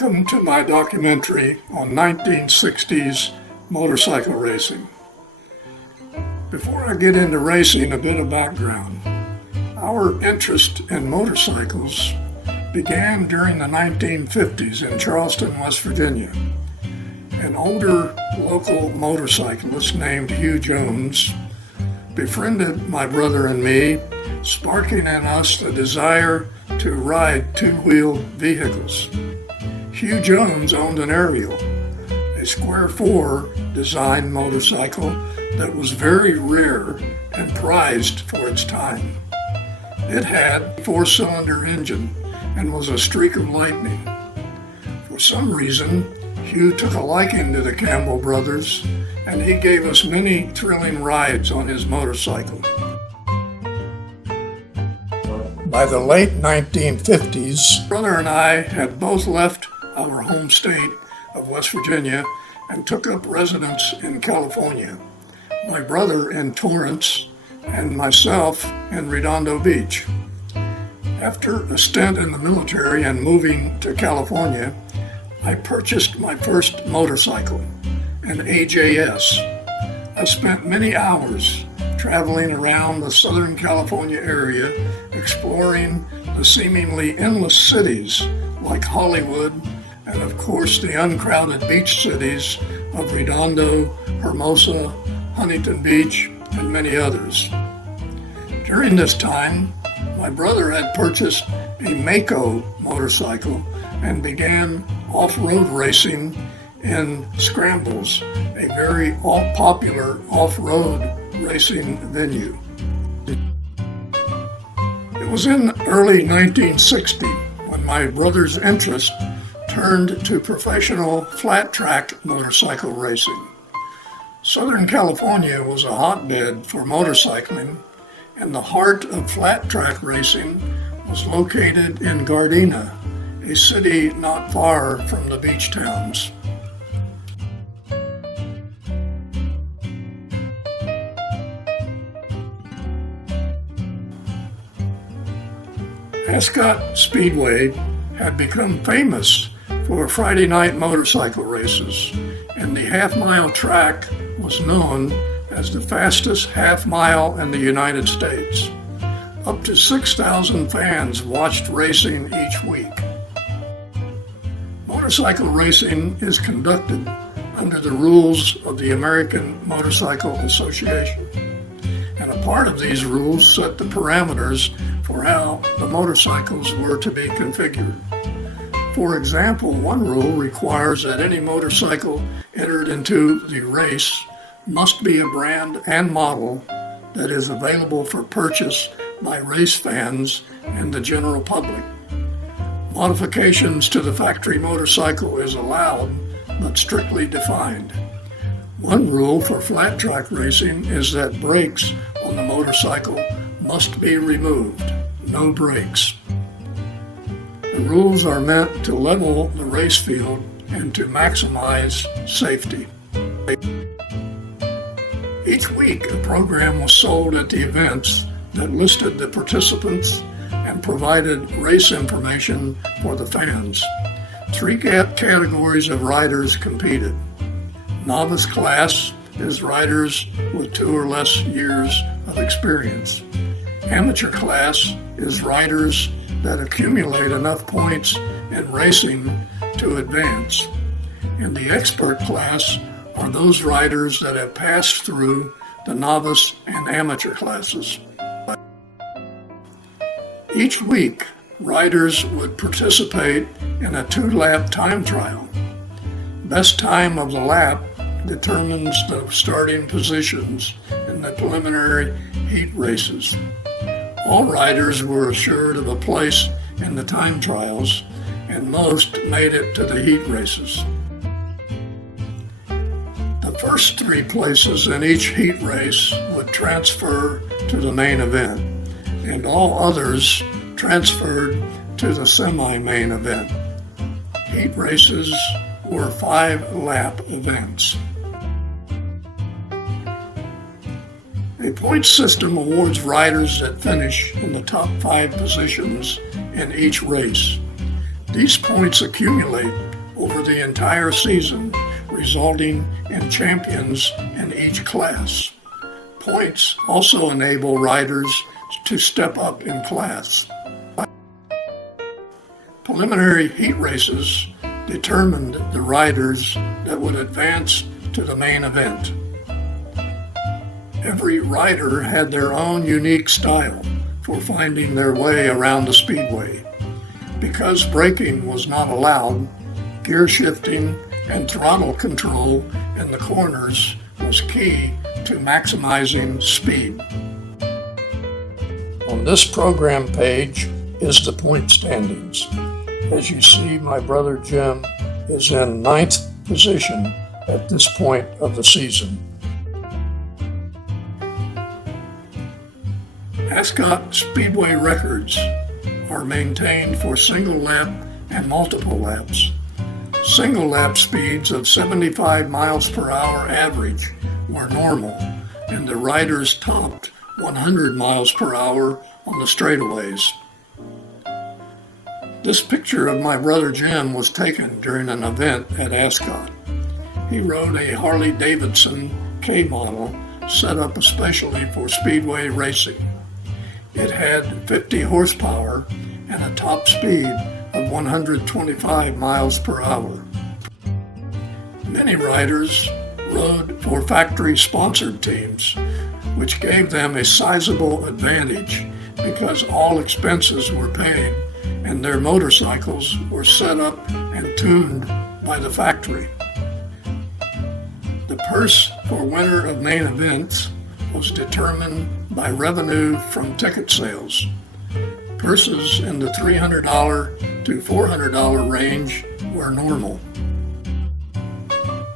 Welcome to my documentary on 1960s motorcycle racing. Before I get into racing, a bit of background. Our interest in motorcycles began during the 1950s in Charleston, West Virginia. An older local motorcyclist named Hugh Jones befriended my brother and me, sparking in us the desire to ride two-wheeled vehicles. Hugh Jones owned an Ariel, a square four design motorcycle that was very rare and prized for its time. It had a four-cylinder engine and was a streak of lightning. For some reason, Hugh took a liking to the Campbell brothers, and he gave us many thrilling rides on his motorcycle. By the late 1950s, brother and I had both left our home state of West Virginia and took up residence in California. My brother in Torrance and myself in Redondo Beach. After a stint in the military and moving to California, I purchased my first motorcycle, an AJS. I spent many hours traveling around the Southern California area, exploring the seemingly endless cities like Hollywood, and of course the uncrowded beach cities of Redondo, Hermosa, Huntington Beach, and many others. During this time, my brother had purchased a Mako motorcycle and began off-road racing in Scrambles, a very popular off-road racing venue. It was in early 1960 when my brother's interest turned to professional flat-track motorcycle racing. Southern California was a hotbed for motorcycling, and the heart of flat-track racing was located in Gardena, a city not far from the beach towns. Ascot Speedway had become famous for Friday night motorcycle races, and the half-mile track was known as the fastest half-mile in the United States. Up to 6,000 fans watched racing each week. Motorcycle racing is conducted under the rules of the American Motorcycle Association, and a part of these rules set the parameters for how the motorcycles were to be configured. For example, one rule requires that any motorcycle entered into the race must be a brand and model that is available for purchase by race fans and the general public. Modifications to the factory motorcycle is allowed, but strictly defined. One rule for flat track racing is that brakes on the motorcycle must be removed. No brakes. The rules are meant to level the race field and to maximize safety. Each week, a program was sold at the events that listed the participants and provided race information for the fans. Three categories of riders competed. Novice class is riders with 2 or less years of experience. Amateur class is riders that accumulate enough points in racing to advance. And the expert class are those riders that have passed through the novice and amateur classes. Each week, riders would participate in a 2-lap time trial. Best time of the lap determines the starting positions in the preliminary heat races. All riders were assured of a place in the time trials, and most made it to the heat races. The first 3 places in each heat race would transfer to the main event, and all others transferred to the semi-main event. Heat races were 5-lap events. A point system awards riders that finish in the top 5 positions in each race. These points accumulate over the entire season, resulting in champions in each class. Points also enable riders to step up in class. Preliminary heat races determined the riders that would advance to the main event. Every rider had their own unique style for finding their way around the speedway. Because braking was not allowed, gear shifting and throttle control in the corners was key to maximizing speed. On this program page is the point standings. As you see, my brother Jim is in 9th position at this point of the season. Ascot Speedway records are maintained for single lap and multiple laps. Single lap speeds of 75 miles per hour average were normal, and the riders topped 100 miles per hour on the straightaways. This picture of my brother Jim was taken during an event at Ascot. He rode a Harley-Davidson K model set up especially for speedway racing. It had 50 horsepower and a top speed of 125 miles per hour. Many riders rode for factory-sponsored teams, which gave them a sizable advantage because all expenses were paid and their motorcycles were set up and tuned by the factory. The purse for winner of main events was determined by revenue from ticket sales. Purses in the $300 to $400 range were normal.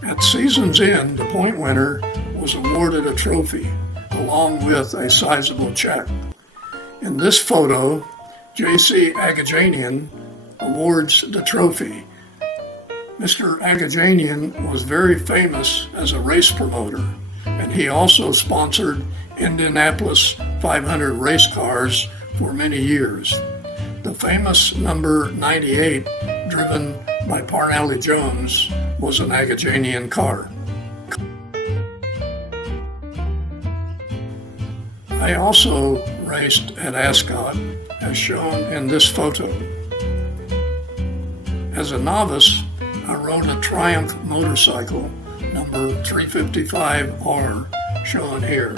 At season's end, the point winner was awarded a trophy along with a sizable check. In this photo, J.C. Agajanian awards the trophy. Mr. Agajanian was very famous as a race promoter, and he also sponsored Indianapolis 500 race cars for many years. The famous number 98, driven by Parnelli Jones, was an Agajanian car. I also raced at Ascot, as shown in this photo. As a novice, I rode a Triumph motorcycle, number 355R, shown here.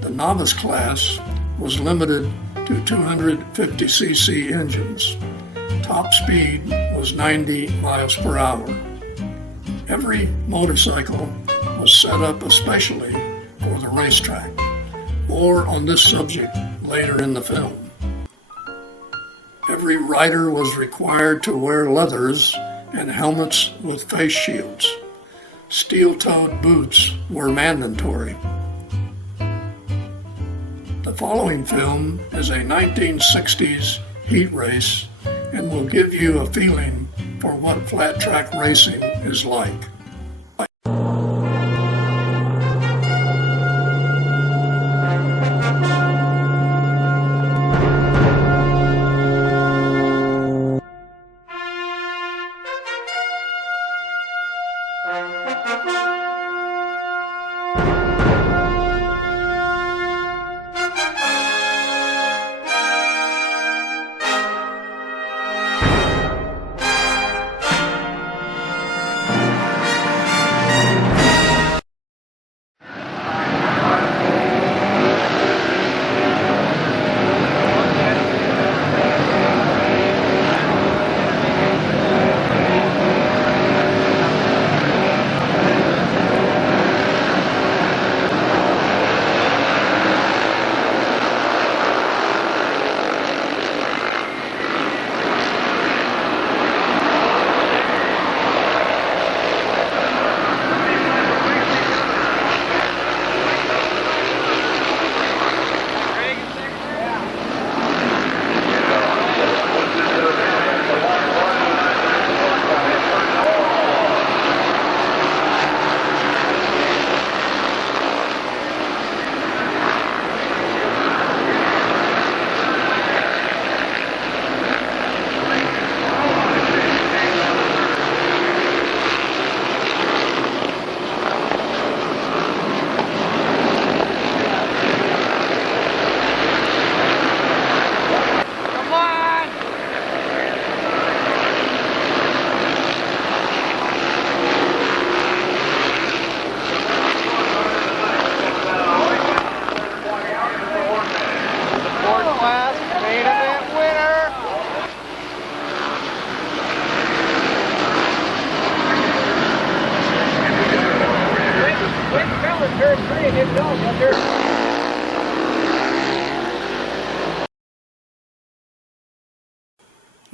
The novice class was limited to 250cc engines. Top speed was 90 miles per hour. Every motorcycle was set up especially for the racetrack. More on this subject later in the film. Every rider was required to wear leathers and helmets with face shields. Steel-toed boots were mandatory. The following film is a 1960s heat race and will give you a feeling for what flat track racing is like.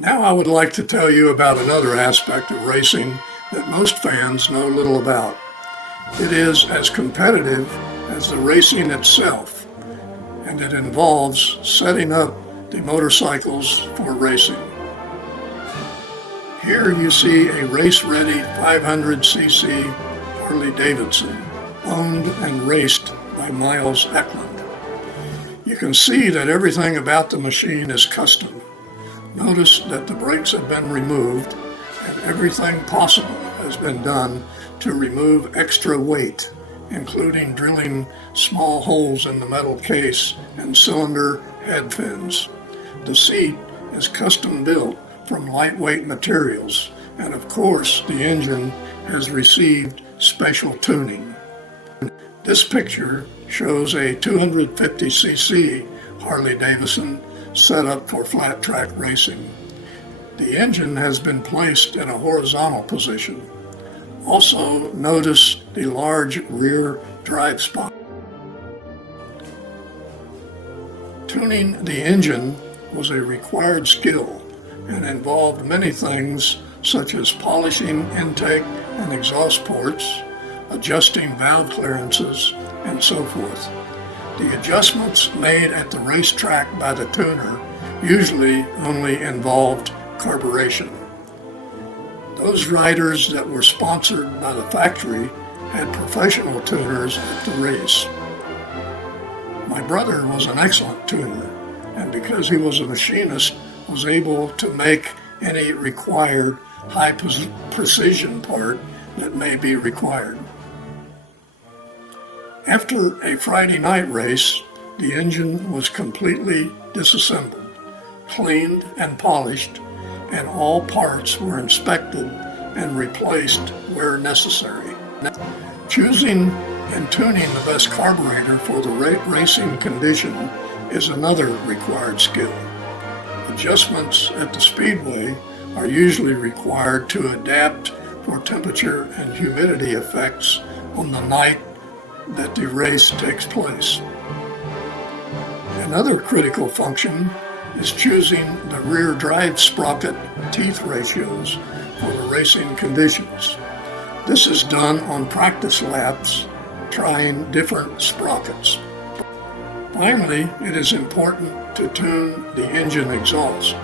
Now I would like to tell you about another aspect of racing that most fans know little about. It is as competitive as the racing itself, and it involves setting up the motorcycles for racing. Here you see a race-ready 500cc Harley-Davidson, owned and raced by Miles Eklund. You can see that everything about the machine is custom. Notice that the brakes have been removed and everything possible has been done to remove extra weight, including drilling small holes in the metal case and cylinder head fins. The seat is custom built from lightweight materials, and of course the engine has received special tuning. This picture shows a 250cc Harley-Davidson set up for flat track racing. The engine has been placed in a horizontal position. Also notice the large rear drive spot. Tuning the engine was a required skill and involved many things such as polishing intake and exhaust ports, adjusting valve clearances, and so forth. The adjustments made at the racetrack by the tuner usually only involved carburation. Those riders that were sponsored by the factory had professional tuners at the race. My brother was an excellent tuner, and because he was a machinist, was able to make any required high precision part that may be required. After a Friday night race, the engine was completely disassembled, cleaned and polished, and all parts were inspected and replaced where necessary. Choosing and tuning the best carburetor for the racing condition is another required skill. Adjustments at the speedway are usually required to adapt for temperature and humidity effects on the night that the race takes place. Another critical function is choosing the rear drive sprocket teeth ratios for the racing conditions. This is done on practice laps, trying different sprockets. Finally, it is important to tune the engine exhaust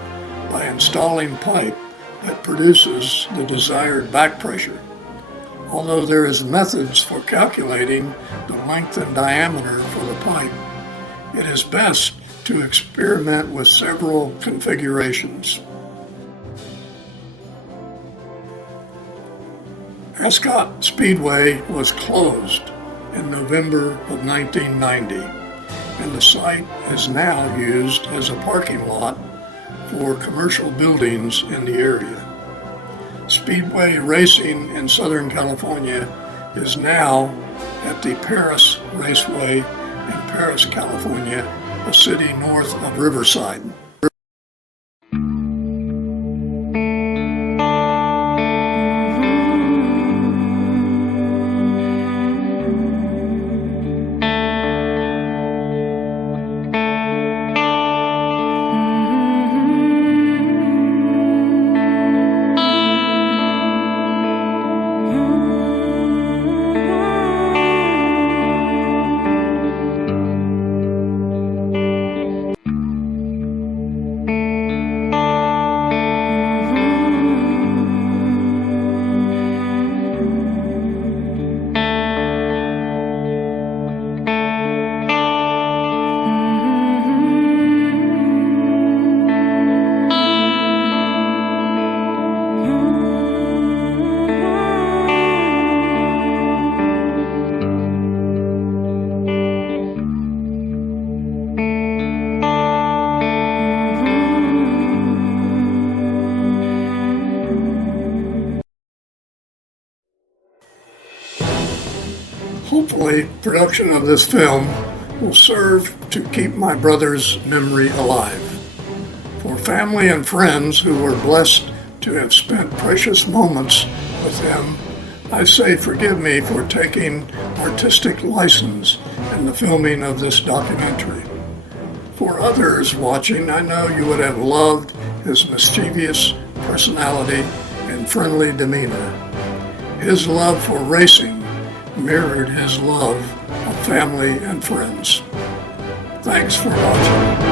by installing pipe that produces the desired back pressure. Although there is methods for calculating the length and diameter for the pipe, it is best to experiment with several configurations. Ascot Speedway was closed in November of 1990, and the site is now used as a parking lot for commercial buildings in the area. Speedway racing in Southern California is now at the Paris Raceway in Paris, California, a city north of Riverside. Hopefully, production of this film will serve to keep my brother's memory alive. For family and friends who were blessed to have spent precious moments with him, I say forgive me for taking artistic license in the filming of this documentary. For others watching, I know you would have loved his mischievous personality and friendly demeanor. His love for racing mirrored his love of family and friends. Thanks for watching.